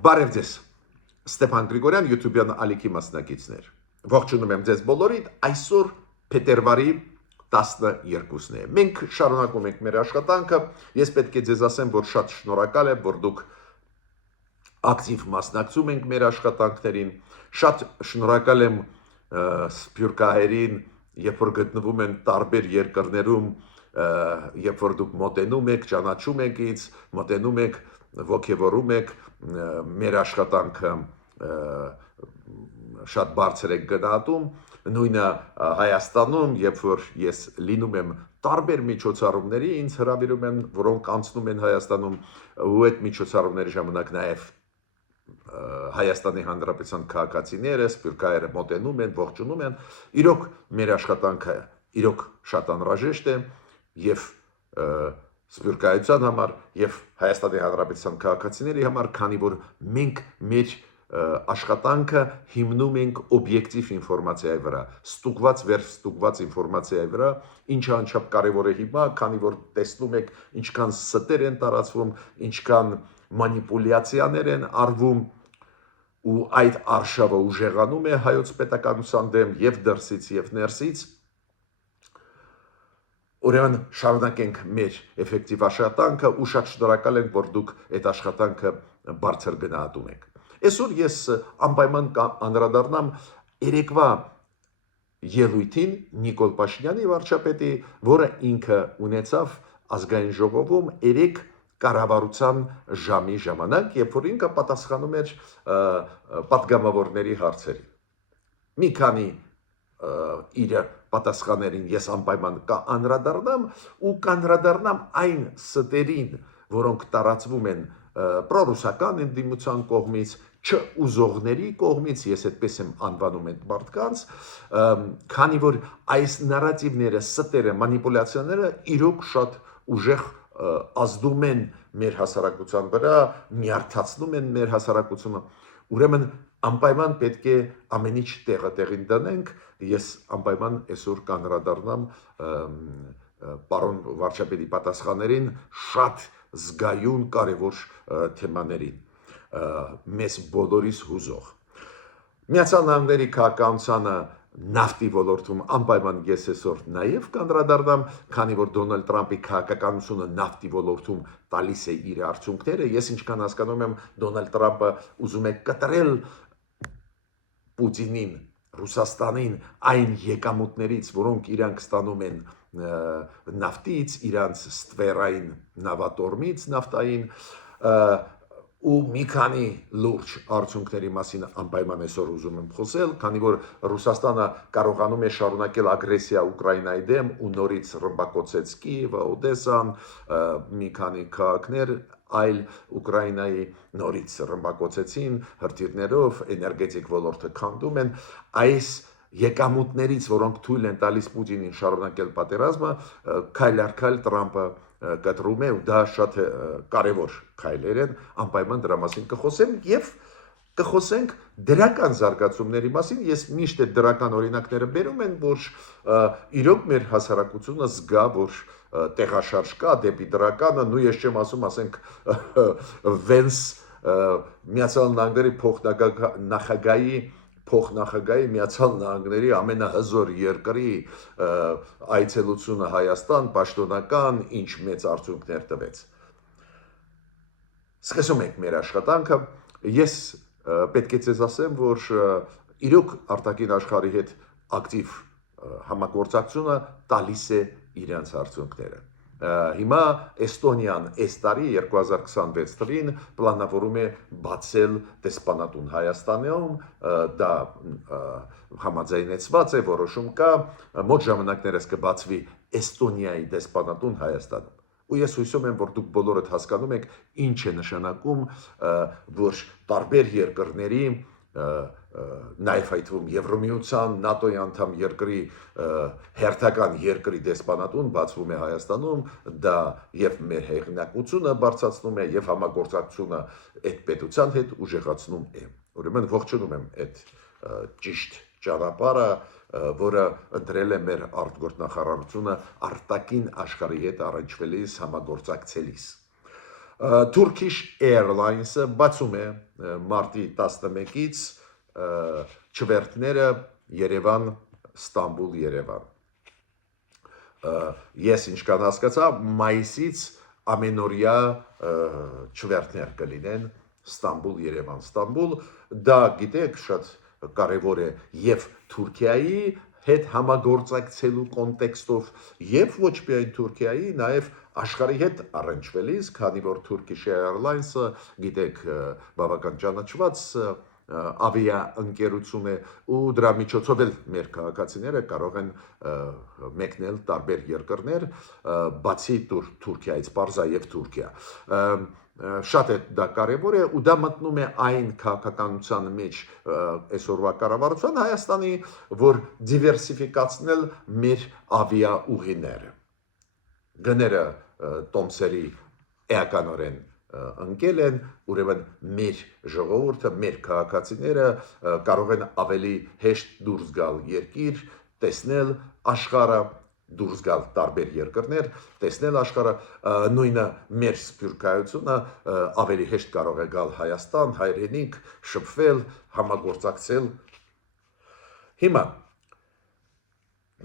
Բարև ձեզ, Ստեփան Գրիգորյան, YouTube-յան ալիքի մասնակիցներ։ Ողջունում եմ ձեզ բոլորիդ, այսօր փետրվարի 12-ն է։ Մենք շարունակում ենք մեր աշխատանքը։ Ես պետք է ձեզ ասեմ, որ շատ շնորհակալ եմ, որ դուք ակտիվ մասնակցում եք մեր աշխատանքներին։ Շատ շնորհակալ եմ սփյուռքահայերին, երբ որ գտնվում են տարբեր երկրներում, երբ որ դուք մոտենում եք, ճանաչում եք ինձ, մոտենում եք, ոգևորում եք մեր աշխատանքը շատ բարձր եք գնահատում, նույնը Հայաստանում, երբ որ ես լինում եմ տարբեր միջոցառումների, ինձ հրավիրում են, որոնք անցնում են Հայաստանում, ու այդ միջոցառումների ժամանակ նաև Հայաստանի Հանրապետության քաղաքացիները, սփյուռքահայերը մոտենում են, ողջունում են, իրոք մեր աշխատանքը իրոք շատ անհրաժեշտ է եւ սփյուռքահայության համար եւ Հայաստանի Հանրապետության քաղաքացիների համար, քանի որ մենք մեր աշխատանքը հիմնում ենք օբյեկտիվ ինֆորմացիայի վրա, ստուգված վերջ ստուգված ինֆորմացիայի վրա, ինչը անչափ կարևոր է հիմա, քանի որ տեսնում եք ինչքան ստեր են տարածվում, ինչքան մանիպուլյացիաներ են արվում, ու այդ արշավը ուժեղանում է հայոց պետականության դեմ եւ դրսից եւ ներսից։ Ուրեմն շարունակենք մեր էֆեկտիվ աշխատանքը ու շատ շնորհակալ ենք, որ դուք այդ աշխատանքը բարձր գնահատում եք։ Այսօր ես անպայման անդրադառնամ երեկվա ելույթին Նիկոլ Փաշինյանի վարչապետի, որը ինքը ունեցավ ազգային ժողովում 3 կառավարության ժամի ժամանակ, երբ որ ինքը պատասխանում էր պատգամավորների հարցերին։ Մի քանի իր պատասխաներին ես անպայման անդրադառնամ ու անդրադառնամ այն ստերին, որոնք տարածվում են պրոռուսական ընդդիմության կողմից, չուզողների կողմից, ես այդպես եմ անվանում այդ մարդկանց, քանի որ այս նարատիվները, ստերը, մանիպուլյացիաները իրոք շատ ուժեղ ազդում են մեր հասարակության վրա, նյարդացնում են մեր հասարակությունը, ուրեմն անպայման պետք է ամեն ինչ տեղին դնենք, ես անպայման այսօր կանդրադառնամ պարոն վարչապետի պատասխաններին շատ զգայուն կարևոր թեմաներին, մեզ բոլորիս հուզող։ Միացյալ Նահանգների քաղաքականությանը նավթի ոլորտում անպայման ես այսօր նաև կանդրադառնամ, քանի որ Դոնալդ Թրամփի քաղաքականությունը նավթի ոլորտում տալիս է իր արդյունքները, ես ինչքան հասկանում եմ, Դոնալդ Թրամփը ուզում է կտրել Պուտինին, Ռուսաստանին այն եկամուտներից, որոնք իրանք ստանում են նավթից, իրանց ստվերային նավատորմից նավթային, ու մի քանի լուրջ արդյունքների մասին անպայման այսօր ուզում եմ խոսել, քանի որ Ռուսաստանը կարողանում է շարունակել ագրեսիա Ուկրաինայի դեմ ու նորից ռմբակոծեց Կիևը, Օդեսան, մի քանի քաղաքներ այլ Ուկրաինայի նորից ռմբակոծեցին հրթիռներով, էներգետիկ ոլորտը քանդում են, այս եկամուտներից, որոնք թույլ են տալիս Պուտինին շարունակել պատերազմը, քայլ առ քայլ Թրամփը կտրում է ու դա շատ կարևոր քայլեր են, անպայման դրա մասին կխոսեմ եւ կխոսենք դրական զարգացումների մասին, ես միշտ այդ դրական օրինակները բերում եմ, որ իրոք մեր հասարակությունը զգա, որ տեղաշարժ կա դեպի դրականը, նույն ես չեմ ասում, ասենք Վենս Միացյալ Նահանգների փոխնախագահի Միացյալ Նահանգների ամենահզոր երկրի այցելությունը Հայաստան, պաշտոնական, ինչ մեծ արդյունքներ տվեց։ Սկսում ենք մեր աշխատանքը, ես պետք է ձեզ ասեմ, որ իրոք արտաքին աշխարհի հետ ակտիվ համագործակցությունը տալիս է իրենց արդյունքները։ Հիմա Էստոնիան այս տարի 2026 թվականին պլանավորում է բացել դեսպանատուն Հայաստանում, դա համաձայնեցված է, որոշում կա, մոտ ժամանակներս կբացվի Էստոնիայի դեսպանատուն Հայաստանում։ Ու ես հույսում եմ, որ դուք բոլորդ հասկանում եք, ինչ է նշանակում, որ տարբեր երկրների, նաև այդ թվում Եվրոմիության, ՆԱՏՕ-ի անդամ երկրի հերթական երկրի դեսպանատուն բացվում է Հայաստանում, դա եւ մեր հեղինակությունը բարձրացնում է եւ համագործակցությունը այդ պետության հետ ուժեղացնում է։ Ուրեմն ողջունում եմ այդ ճիշտ ճանապարհը, որը ընտրել է մեր արտգործնախարարությունը արտաքին աշխարհի հետ առնչվելիս համագործակցելիս։ Turkish Airlines-ը բացում է մարտի 11-ից չվերթները Երևան, Ստամբուլ, Երևան։ Ես ինչքան հասկացա, մայիսից ամենօրյա չվերթներ կլինեն Ստամբուլ, Երևան, Ստամբուլ, դա գիտեք շատ կարևոր է եւ Թուրքիայի հետ համագործակցելու կոնտեքստով եւ ոչ միայն Թուրքիայի, նաեւ աշխարհի հետ առնչվելիս, քանի որ Turkish Airlines-ը գիտեք բավական ճանաչված ավիա ընկերություն է ու դրա միջոցով էլ մեր քաղաքացիները կարող են մեկնել տարբեր երկրներ, բացի Թուրքիայից, պարզայև Թուրքիա։ Շատ է դա կարևոր է ու դա մտնում է այն քաղաքականության մեջ այսօրվա կառավարության Հայաստանի, որ դիվերսիֆիկացնել մեր ավիա ուղիները։ Գները տոմսերի էականորեն ընկել են, ուրեմն մեր ժողովուրդը, մեր քաղաքացիները կարող են ավելի հեշտ դուրս գալ երկիր, տեսնել աշխարհը, դուրս գալ տարբեր երկրներ, տեսնել աշխարհը, նույնը մեր սփյուռքայությունը ավելի հեշտ կարող է գալ Հայաստան, հայրենիք, շփվել, համագործակցել։ Հիմա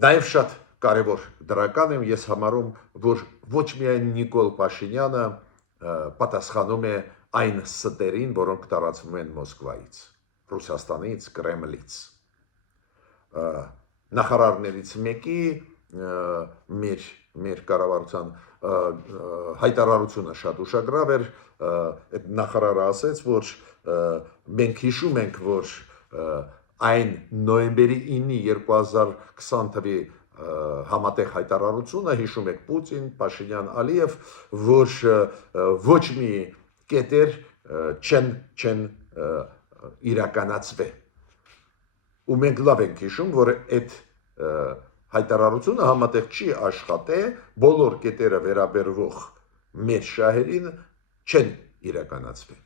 նաև շատ կարևոր դրական եմ ես համարում, որ ոչ միայն Նիկոլ Փաշինյանը պատասխանում է այն ստերին, որոնք տարածվում են Մոսկվայից, Ռուսաստանից, Կրեմլից։ Նախարարներից մեկի մեր կառավարության հայտարարությունը շատ ուշագրավ էր, այդ նախարարը ասաց, որ մենք հիշում ենք, որ այն նոյեմբերի 9-ի 2020 թվականի համատեղ հայտարարությունը հիշում եք Պուտին, Փաշինյան, Ալիև, որ ոչ մի կետեր չեն իրականացվել։ Ու մենք լավ ենք հիշում, որ այդ հայտարարությունը համատեղ չի աշխատել, բոլոր կետերը վերաբերվող մեր շահերին չեն իրականացվել։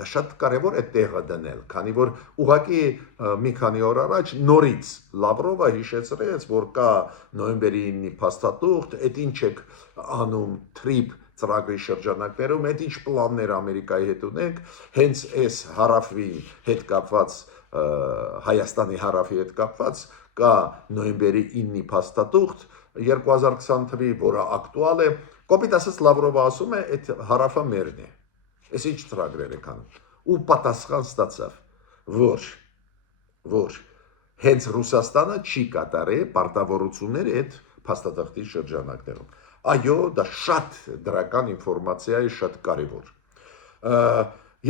Դա շատ կարևոր է տեղը դնել, քանի որ ուղղակի մի քանի օր առաջ նորից Լավրովը հիշեցրեց, որ կա նոյեմբերի 9-ի փաստաթուղթ, այդ ինչ եք անում TRIP ծրագրի շրջանակներում, այդ ինչ պլաններ Ամերիկայի հետ ունենք, հենց այս հարավի հետ կապված, Հայաստանի հարավի հետ կապված կա նոյեմբերի 9-ի փաստաթուղթ 2020 թվականի, որը ակտուալ է, կոպիտ ասած Լավրովը ասում է, այդ հարավը մերն է։ Այս ինչ ծրագրեր եք անում։ Ու պատասխան ստացավ, որ հենց Ռուսաստանը չի կատարել պարտավորությունները այդ փաստաթղթի շրջանակներում։ Այո, դա շատ դրական ինֆորմացիա է, շատ կարևոր։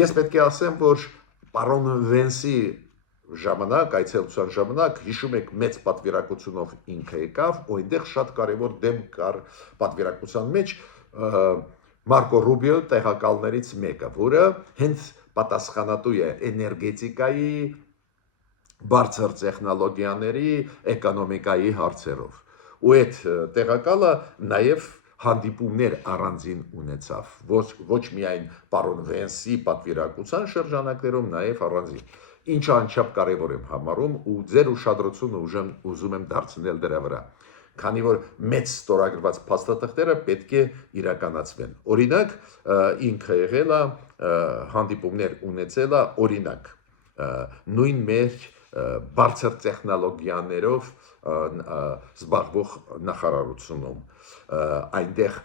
Ես պետք է ասեմ, որ պարոն Վենսի ժամանակ, այցելության ժամանակ, հիշում եք մեծ պատվիրակությունով ինքը եկավ, ու այնտեղ շատ կարևոր դեմ կար պատվիրակության մեջ Մարկո Ռուբիո տեղակալներից մեկը, որը հենց պատասխանատու է էներգետիկայի, բարձր տեխնոլոգիաների, էկոնոմիկայի հարցերով։ Ու այդ տեղակալը նաև հանդիպումներ առանձին ունեցավ, ոչ միայն պարոն Վենսի պատվիրակության շրջանակներում, նաև առանձին։ Ինչը անչափ կարևոր եմ համարում ու ձեր ուշադրությունը ուզում եմ դարձնել դրա վրա, քանի որ մեծ ստորագրված փաստաթղթերը պետք է իրականացվեն։ Օրինակ, ինքը եղել է հանդիպումներ ունեցել է, օրինակ, նույն մեր բարձր տեխնոլոգիաներով զբաղվող նախարարությունում, այնտեղ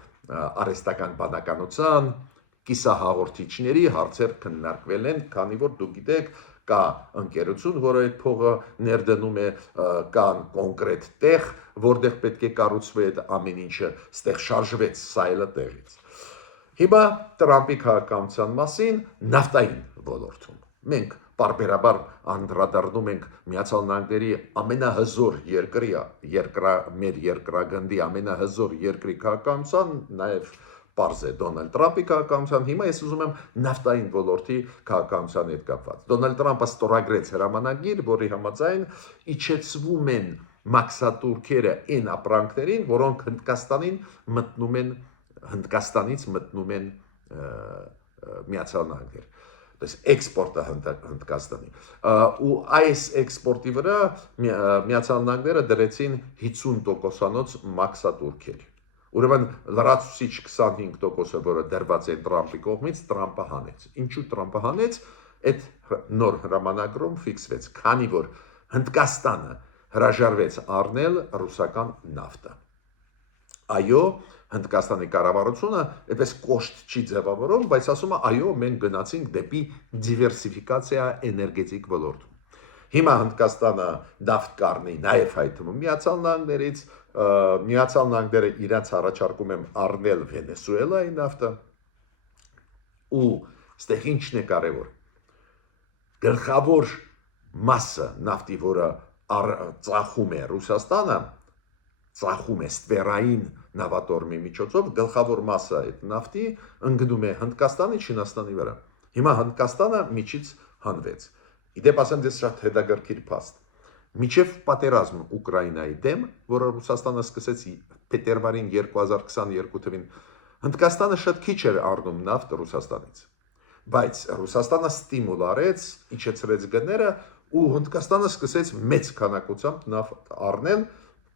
արհեստական բանականության, կիսահաղորդիչների հարցեր քննարկվել են, քանի որ դուք գիտեք, կա ընկերություն, որը այդ փողը ներդնում է, կան կոնկրետ տեղ, որտեղ պետք է կառուցվի այդ ամեն ինչը, ստեղ շարժվեց սայլը տեղից։ Հիմա Տրամպի քաղաքականության մասին նավթային ոլորտում։ Մենք պարբերաբար անդրադառնում ենք Միացյալ Նահանգների ամենահզոր մեր երկրագնդի ամենահզոր երկրի քաղաքականության, նաև պարզ է Դոնալդ Տրամպի քաղաքականության, հիմա ես ուզում եմ նավթային ոլորտի քաղաքականության հետ կապված։ Դոնալդ Տրամպը ստորագրեց հրամանագիր, որի համաձայն իջեցվում են մաքսատուրքերը այն ապրանքներին, որոնք Հնդկաստանից մտնում են Միացյալ Նահանգներ։ Պես էքսպորտը Հնդկաստանի։ Ու այս էքսպորտի վրա Միացյալ Նահանգները դրեցին 50%-անոց մաքսատուրքեր։ Ուրեմն լրացուցիչ 25%-ը, որը դրված է Տրամպի կողմից, Տրամպը հանեց։ Ինչու Տրամպը հանեց, այդ նոր հրամանագրում ֆիքսվեց, քանի որ Հնդկաստանը հրաժարվեց առնել ռուսական նավթը։ Այո, Հնդկաստանի կառավարությունը այդպես կոշտ չի ձևավորում, բայց ասում է, այո, մենք գնացինք դեպի դիվերսիֆիկացիա էներգետիկ ոլորտում։ Հիմա Հնդկաստանը նավթ կառնի նաև այդ թվում Միացյալ Նահանգներից, Միացյալ Նահանգները իրենց առաջարկում են առնել Վենեսուելայի նավթը, ու ստեղ ինչն է կարևոր։ Գլխավոր մասը նավթի, որը ծախում է Ռուսաստանը, ծախում է ստվերային նավատորմի միջոցով, գլխավոր մասը այդ նավթի ընկնում է Հնդկաստանի, Չինաստանի վրա։ Հիմա Հնդկաստանը միջից հանվեց։ Իդեպ ասեմ դες շատ հետաքրքիր փաստ։ Միջև պատերազմ Ուկրաինայի դեմ, որը Ռուսաստանը սկսեց փետրվարին 2022 թվականին, Հնդկաստանը շատ քիչ էր առնում նավթ Ռուսաստանից։ Բայց Ռուսաստանը ստիմուլ արեց, իջեցրեց գները, ու Հնդկաստանը սկսեց մեծ քանակությամբ նավթ առնել,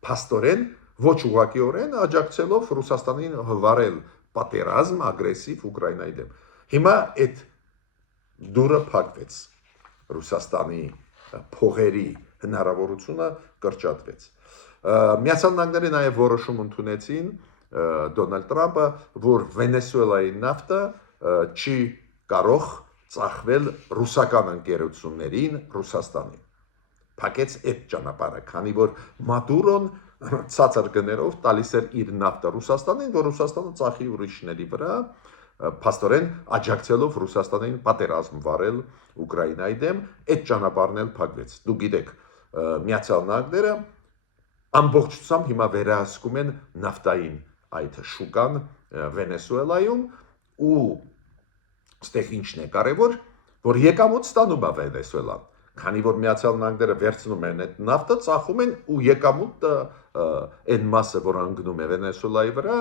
փաստորեն ոչ ուղղակիորեն աջակցելով Ռուսաստանին վարել պատերազմ ագրեսիվ Ուկրաինայի դեմ։ Հիմա այդ դուրը փակվեց, Ռուսաստանի փողերի հնարավորությունը կրճատվեց։ Միացյալ Նահանգները նաև որոշում ընդունեցին Դոնալդ Տրամպը, որ Վենեսուելայի նավթը չի կարող ծախվել ռուսական ընկերություններին Ռուսաստանին։ Փակեց այդ ճանապարհը, քանի որ Մադուրոն ցածր գներով տալիս էր իր նավթը Ռուսաստանին, որ Ռուսաստանը ծախի ուրիշների վրա, փաստորեն աջակցելով Ռուսաստանին պատերազմ վարել Ուկրաինայի դեմ, այդ ճանապարհն էլ փակվեց։ Դու գիտեք, Միացյալ Նահանգները ամբողջությամբ հիմա վերահսկում են նավթային այդ շուկան Վենեսուելայում, ու ստեղ ինչն է կարևոր, որ եկամուտ ստանում է Վենեսուելան, քանի որ Միացյալ Նահանգները վերցնում են այդ նավթը, ծախում են ու եկամուտը այն մասը, որ ընկնում է Վենեսուելայի վրա,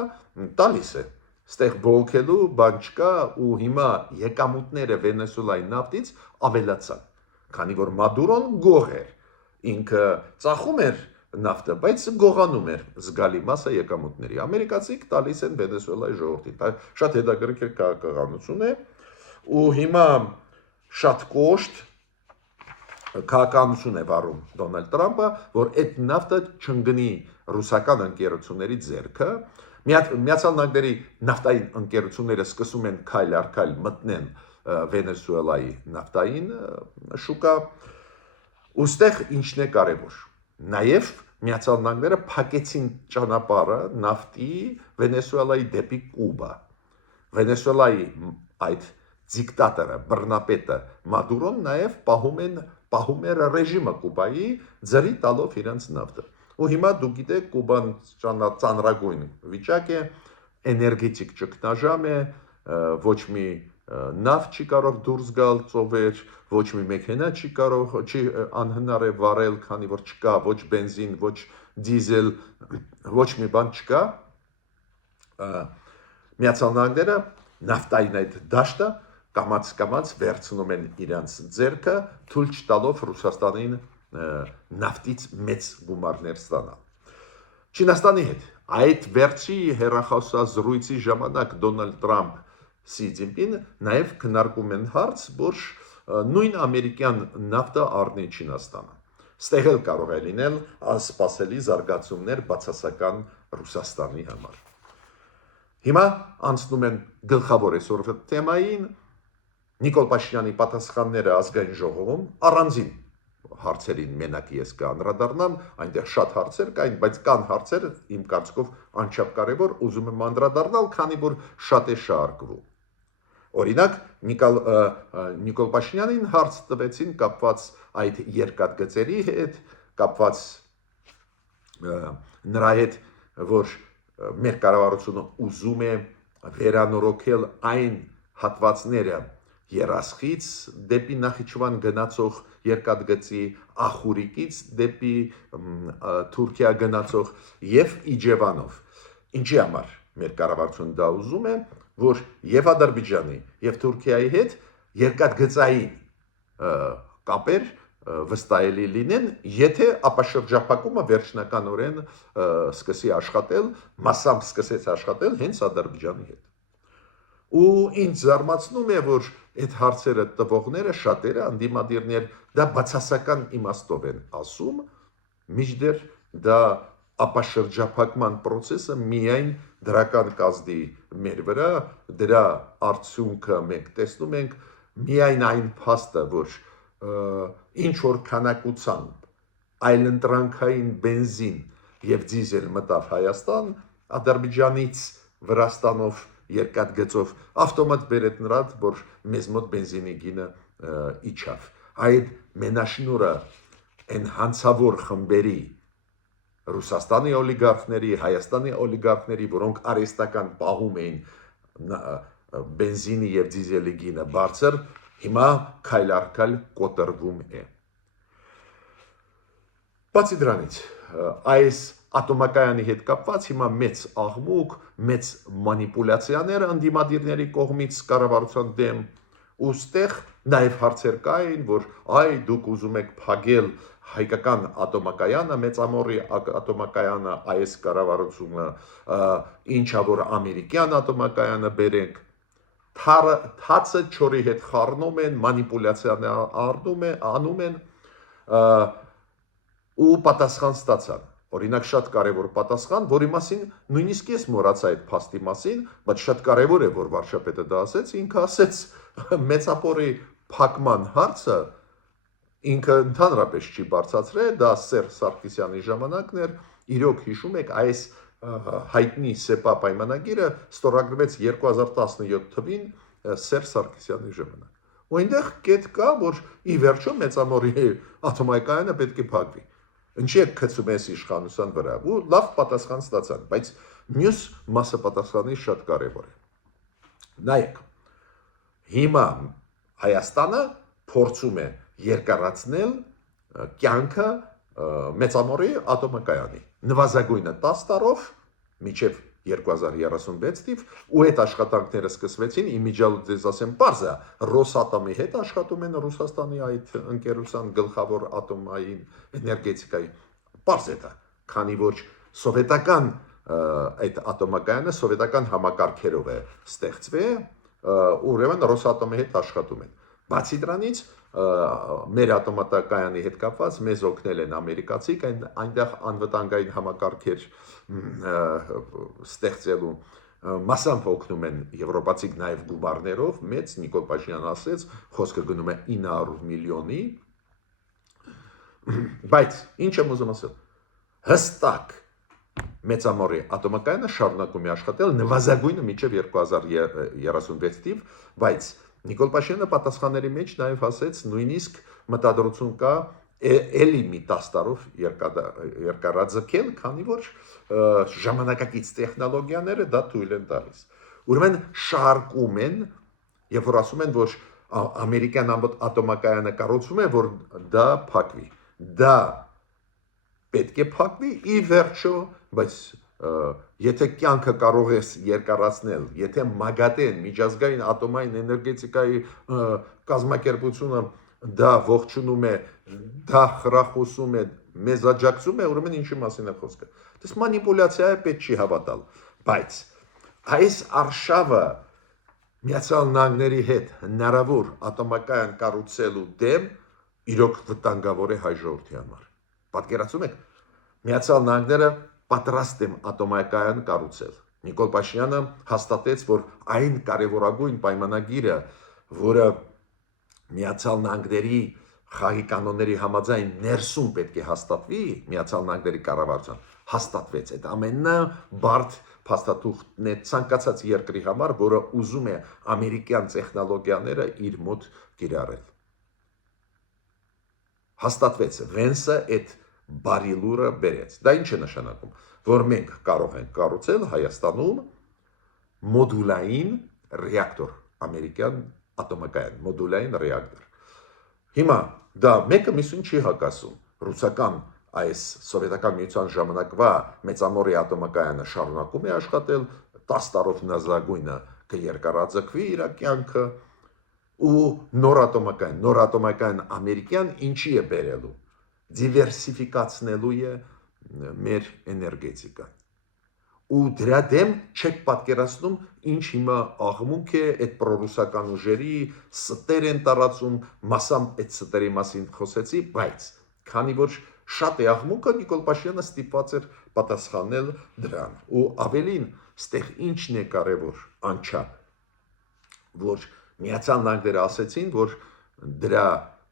տալիս է։ Ստեղ բողոքելու բան չկա, ու հիմա եկամուտները Վենեսուելայի նավթից ավելացան, քանի որ Մադուրոն գող էր, ինքը ծախում էր նավթը, բայց գողանում էր զգալի մասը եկամուտների։ Ամերիկացիք տալիս են Վենեսուելայի ժողովրդին։ Շատ հետաքրքիր քաղաքականություն է, ու հիմա շատ կոշտ քաղաքականություն է վարում Դոնալդ Տրամպը, որ այդ նավթը չընկնի ռուսական ընկերությունների ձեռքը։ Միացյալ Նահանգների նավթային ընկերությունները սկսում են քայլ առ քայլ մտնեն Վենեսուելայի նավթային շուկա, ուստեղ ինչն է կարևոր։ Նաև Միացյալ Նահանգները փակեցին ճանապարհը նավթի Վենեսուելայի դեպի Կուբա։ Վենեսուելայի այդ դիկտատորը, բռնապետը Մադուրոն նաև պահում էր ռեժիմը Կուբայի, ձեռի տալով իրենց նավթը։ Ու հիմա դու գիտեք, Կուբան ծանրագույն վիճակ է, էներգետիկ ճգնաժամ է, ոչ մի նավթ չի կարող դուրս գալ ծովեր, ոչ մի մեքենա չի անհնար է վարել, քանի որ չկա ոչ բենզին, ոչ դիզել, ոչ մի բան չկա։ Միացյալ Նահանգները նավթային այդ դաշտը կամաց վերցնում են իրենց ձեռքը, թույլ չտալով Ռուսաստանին նավթից մեծ գումարներ ստանալ։ Չինաստանի հետ այդ վերջի հեռախոսազրույցի ժամանակ Դոնալդ Տրամփ, Սի Ցզինպին նաև քննարկում են հարց, որ նույն ամերիկյան նավթը առնի Չինաստանը։ Ստեղ էլ կարող է լինել անսպասելի զարգացումներ բացասական Ռուսաստանի համար։ Հիմա անցնում են գլխավոր այսօրվա թեմային, Նիկոլ Փաշինյանի պատասխանները ազգային ժողովում, առանձին հարցերին մենակ ես կանդրադառնամ, այնտեղ շատ հարցեր կային, բայց կան հարցեր իմ կարծիքով անչափ կարևոր, ուզում եմ անդրադառնալ, քանի որ շատ է շարժվում։ Օրինակ, Նիկոլ Փաշինյանին հարց տվեցին կապված այդ երկաթգծերի հետ, կապված նրա հետ, որ մեր կառավարությունը ուզում է վերանորոգել այն հատվածները Երասխից դեպի Նախիջևան գնացող երկաթգծի, Ախուրիկից դեպի Թուրքիա գնացող եւ Իջևանով։ Ինչի համար մեր կառավարությունը դա ուզում է, որ եւ Ադրբեջանի եւ Թուրքիայի հետ երկաթգծային կապեր վստահելի լինեն, եթե ապաշրջափակումը վերջնականորեն սկսի աշխատել, մասամբ սկսեց աշխատել հենց Ադրբեջանի հետ։ Ու ինձ զարմացնում է, որ այդ հարցերը տվողները շատերը անդիմադիրներ դա բացասական իմաստով են ասում, միջդեռ դա ապաշրջափակման process-ը միայն դրական կազդի մեր վրա, դրա արդյունքը մենք տեսնում ենք միայն այն փաստը, որ ինչ որ քանակությամբ այլընտրանքային բենզին եւ դիզել մտավ Հայաստան, Ադրբեջանից Վրաստանով երկաթգծով ավտոմատ բերեց նրա, որ մեզ մոտ բենզինի գինը իջավ։ Այդ մենաշնորհը այն հանցավոր խմբերի Ռուսաստանի օլիգարխների, Հայաստանի օլիգարխների, որոնք արհեստական պահում էին բենզինի եւ դիզելի գինը բարձր, հիմա քայլ առ քայլ կոտրվում է։ Բացի դրանից, այս ատոմակայանի հետ կապված հիմա մեծ աղմուկ, մեծ մանիպուլյացիաներ անդիմադիրների կողմից կառավարության դեմ, ու ստեղ նաև հարցեր կային, որ այ դուք ուզում եք փակել հայկական ատոմակայանը, մեծամորի ատոմակայանը, այս կառավարությունը, ինչա որ ամերիկյան ատոմակայանը բերենք, թացը չորի հետ խառնում են, մանիպուլյացիաներ անում են, ու պատասխան ստացան։ Օրինակ շատ կարևոր պատասխան, որի մասին նույնիսկ ես մոռացա այդ փաստի մասին, բայց շատ կարևոր է, որ վարչապետը դա ասեց, ինքը ասեց մեծապորի փակման հարցը ինքը ընդհանրապես չի բարձրացրել, դա Սերժ Սարգսյանի ժամանակն էր, իրոք հիշում եք, այս հայտնի ՍԵՊԱ պայմանագիրը ստորագրվեց 2017 թվին Սերժ Սարգսյանի ժամանակ։ Ու այնտեղ կետ կա, որ ի վերջո մեծամորի ատոմակայանը պետք է փակվի։ Ինչի է գցում ես իշխանության վրա, ու լավ պատասխան ստացան, բայց մյուս մասը պատասխանի շատ կարևոր է։ Նայեք, հիմա Հայաստանը փորձում է երկարացնել կյանքը մեծամորի ատոմակայանի, նվազագույնը 10 տարով մինչև 2036 թիվ, ու այդ աշխատանքները սկսվեցին, իմիջիալու ձեզ ասեմ, պարզ է, Ռոսատոմի հետ աշխատում են Ռուսաստանի այդ ընկերության գլխավոր ատոմային էներգետիկայի, պարզ է դա, քանի որ սովետական այդ ատոմակայանը սովետական համակարգերով է ստեղծվել, ուրեմն Ռոսատոմի հետ աշխատում են։ Բացի դրանից մեր ատոմակայանի հետ կապված մեզ օգնել են ամերիկացիք, այնտեղ անվտանգային համակարգեր ստեղծելու մասամբ օգնում են եվրոպացիք նաև գումարներով, մեծ Նիկոլ Փաշինյանը ասեց, խոսքը գնում է 900 միլիոնի, բայց ինչ եմ ուզում ասել, հստակ մեծամորի ատոմակայանը շարունակում է աշխատել նվազագույնը մինչև 2036 թիվ, բայց Նիկոլ Փաշինյանը պատասխանների մեջ նաև ասեց, նույնիսկ մտադրություն կա էլի մի 10 տարով երկարաձգել, քանի որ ժամանակակից տեխնոլոգիաները դա թույլ են տալիս։ Ուրեմն շարքում են, երբ որ ասում են, որ ամերիկյան ատոմակայանը կառուցում է, որ դա փակվի։ Դա պետք է փակվի ի վերջո, բայց եթե կյանքը կարող ես երկարացնել, եթե ՄԱԳԱՏԷ-ն, միջազգային ատոմային էներգետիկայի կազմակերպությունը դա ողջունում է, դա խրախուսում է, մեզ աջակցում է, ուրեմն ինչի մասին է խոսքը։ Դες մանիպուլյացիա է, պետք չի հավատալ, բայց այս արշավը Միացյալ Նահանգների հետ հնարավոր ատոմակայան կառուցելու դեմ իրոք վտանգավոր է հայ ժողովրդի համար։ Պատկերացնում եք, Միացյալ Նահանգները պատրաստ եմ ատոմակայան կառուցել։ Նիկոլ Փաշինյանը հաստատեց, որ այն կարևորագույն պայմանագիրը, որը Միացյալ Նահանգների խաղի կանոնների համաձայն ներսում պետք է հաստատվի, Միացյալ Նահանգների կառավարության հաստատվեց։ Այդ ամենը բարդ փաստաթուղթն է ցանկացած երկրի համար, որը ուզում է ամերիկյան տեխնոլոգիաները իր մոտ կիրառել։ Հաստատվեց, Վենսը այդ բարի լուրը բերեց։ Դա ինչ է նշանակում, որ մենք կարող ենք կառուցել Հայաստանում մոդուլային ռեակտոր, ամերիկյան ատոմակայան, մոդուլային ռեակտոր։ Հիմա դա մեկը մյուսին չի հակասում։ Ռուսական այս սովետական միության ժամանակվա մեծամորի ատոմակայանը շարունակում է աշխատել, 10 տարով նվազագույնը կերկարաձգվի իր կյանքը, ու նորատոմական ամերիկյան ինչի է բերելու, դիվերսիֆիկացնելու է մեր էներգետիկան։ Ու դրա դեմ չեք պատկերացնում ինչ հիմա աղմուկ է այդ պրոռուսական ուժերի ստեր են տարածում, մասամբ այդ ստերի մասին խոսեցի, բայց քանի որ շատ է աղմուկը, Նիկոլ Փաշինյանը ստիպված էր պատասխանել դրան։ Ու ավելին, ստեղ ինչն է կարևոր անչափ, որ Միացյալ Նահանգները ասեցին, որ դրա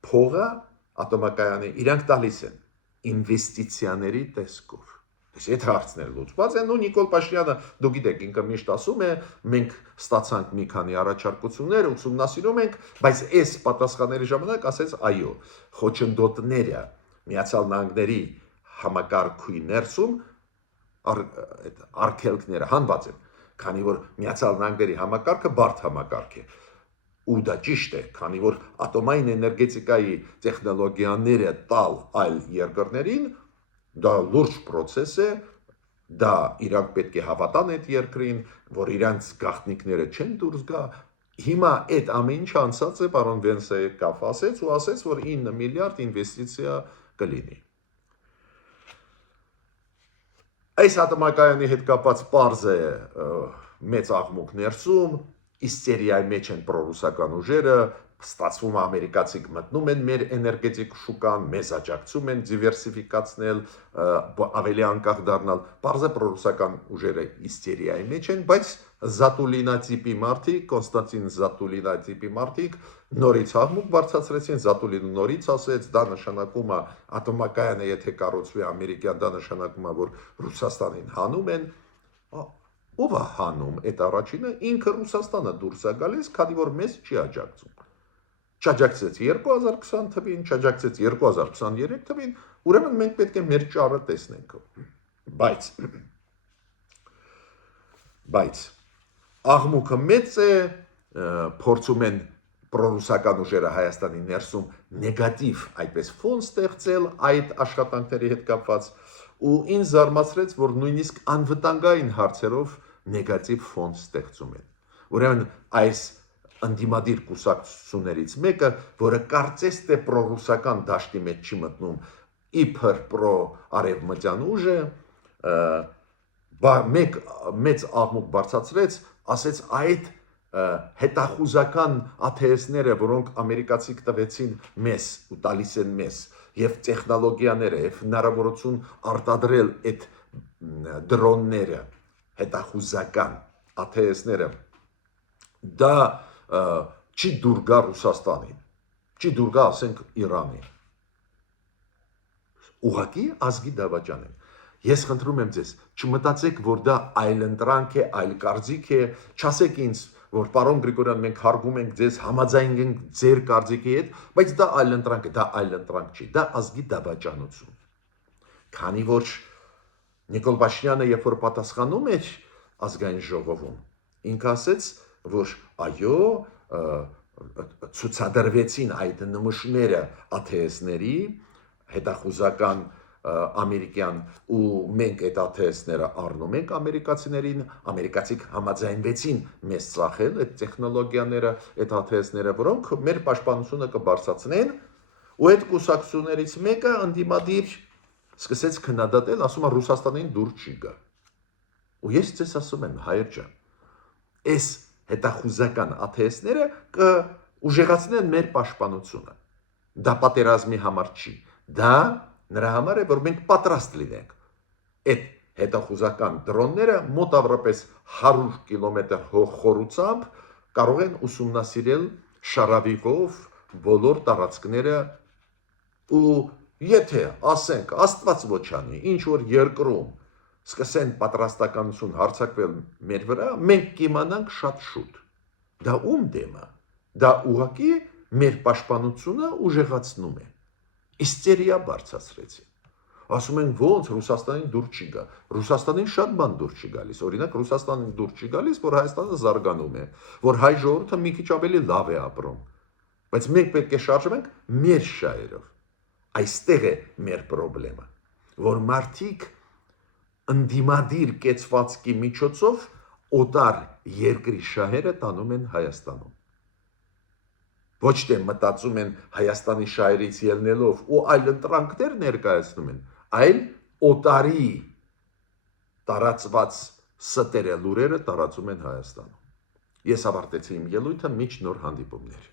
փողը ատոմակայանի իրանք տալիս են ինվեստիցիաների տեսքով։ Այդ հարցներ լուծված են, ու Նիկոլ Փաշինյանը, դու գիտեք, ինքը միշտ ասում է, մենք ստացանք մի քանի առաջարկություններ, ուսումնասիրում ենք, բայց այս պատասխանների ժամանակ ասեց, այո, խոչընդոտները Միացյալ Նահանգների համակարգի ներսում արգելքները հանված են, քանի որ Միացյալ Նահանգների համակարգը բարդ համակարգ է։ Ու դա ճիշտ է, քանի որ ատոմային էներգետիկայի տեխնոլոգիաները տալ այլ երկրներին դա լուրջ process է, դա իրանք պետք է հավատան այդ երկրին, որ իրանք գաղտնիքները չեն դուրս գա։ Հիմա այդ ամեն ինչ անցած է, պարոն Վենսը կապ ասեց ու ասեց, որ 9 միլիարդ ինվեստիցիա կլինի։ Այս ատոմակայանի հետ կապված պարզ է մեծ աղմուկ ներսում, իստերիայի մեջ են պրոռուսական ուժերը, ստացվում է ամերիկացիք մտնում են մեր էներգետիկ շուկան, մեզ աջակցում են դիվերսիֆիկացնել, ավելի անկախ դառնալ, պարզը պրոռուսական ուժերը իստերիայի մեջ են, բայց Զատուլինա տիպի մարդիկ, Կոնստանտին Զատուլինա տիպի մարդիկ նորից աղմուկ բարձրացրեցին, Զատուլինը նորից ասեց, դա նշանակում է ատոմակայանը եթե կառուցվի ամերիկյան, դա նշանակում է, որ Ռուսաստանին հանում են, ով է հանում այդ առաջինը, ինքը Ռուսաստանը դուրս է գալիս, քանի որ մեզ չի աջակցում։ Չաջակցեց 2020 թվին, չաջակցեց 2023 թվին, ուրեմն մենք պետք է մեր ճարը տեսնենք։ Բայց աղմուկը մեծ է, փորձում են պրոռուսական ուժերը Հայաստանի ներսում նեգատիվ այդպես ֆոն ստեղծել այդ աշխատանքների հետ կապված, ու ինձ զարմացրեց, որ նույնիսկ անվտանգային հարցերով նեգատիվ ֆոն ստեղծում են։ Ուրեմն այս ընդդիմադիր կուսակցություններից մեկը, որը կարծես թե պրոռուսական դաշտի մեջ չի մտնում, իբր պրո-արևմտյան ուժը, մեծ աղմուկ բարձրացրեց, ասեց այդ հետախուզական ԱԹՍ-ները, որոնք ամերիկացիք տվեցին մեզ ու տալիս են մեզ, եւ տեխնոլոգիաները, եւ հնարավորություն արտադրել այդ դրոնները, հետախուզական ԱԹՍ-ները, դա չի դուր գա Ռուսաստանին, չի դուր գա, ասենք, Իրանին։ Ուղղակի ազգի դավաճան են։ Ես խնդրում եմ ձեզ, չմտածեք, որ դա այլընտրանք է, այլ կարծիք է, չասեք ինձ, որ պարոն Գրիգորյան, մենք հարգում ենք ձեզ, համաձայն ենք ձեր կարծիքի հետ, բայց դա այլընտրանք է, դա այլընտրանք չի, դա ազգի դավաճանություն։ Քանի որ Նիկոլ Փաշինյանը, երբ որ պատասխանում էր ազգային ժողովում, ինքը ասեց, որ այո, ցուցադրվեցին այդ նմուշները ԱԹՍ-ների, հետախուզական ամերիկյան, ու մենք այդ ԱԹՍ-ները առնում ենք ամերիկացիներին, ամերիկացիք համաձայնվեցին մեզ ծախել այդ տեխնոլոգիաները, այդ ԱԹՍ-ները, որոնք մեր պաշտպանությունը կբարձրացնեն, ու այդ կուսակցություններից մեկը ընդդիմադիր սկսեց քննադատել, ասում է Ռուսաստանին դուր չի գա։ Ու ես ձեզ ասում եմ, հայր ջան, այս հետախուզական ԱԹՍ-ները կուժեղացնեն մեր պաշտպանությունը։ Դա պատերազմի համար չի, դա նրա համար է, որ մենք պատրաստ լինենք։ Այդ հետախուզական դրոնները մոտավորապես 100 կիլոմետր խորությամբ կարող են ուսումնասիրել շարավիղով բոլոր տարածքները, ու եթե ասենք Աստված ոչ անի, ինչ որ երկրում սկսեն պատրաստականություն հարձակվել մեր վրա, մենք կիմանանք շատ շուտ։ Դա ում դեմ է։ Դա ուղղակի մեր պաշտպանությունը ուժեղացնում է։ Իստերիա բարձրացրեցին։ Ասում են ոնց Ռուսաստանին դուր չի գա։ Ռուսաստանին շատ բան դուր չի գալիս։ Օրինակ Ռուսաստանին դուր չի գալիս, որ Հայաստանը զարգանում է, որ հայ ժողովուրդը մի քիչ ավելի լավ է ապրում։ Բայց մենք պետք է շարժվենք մեր շահերով։ Այստեղ է մեր խնդրեմը, որ մարդիկ ընդդիմադիր կեցվածքի միջոցով օտար երկրի շահերը տանում են Հայաստանում։ Ոչ թե մտածում են Հայաստանի շահերից ելնելով ու այլ ընտրանքներ ներկայացնում են, այլ օտարի տարածված ստերը լուրերը տարածում են Հայաստանում։ Ես ավարտեցի իմ ելույթը, մինչ նոր հանդիպումներ։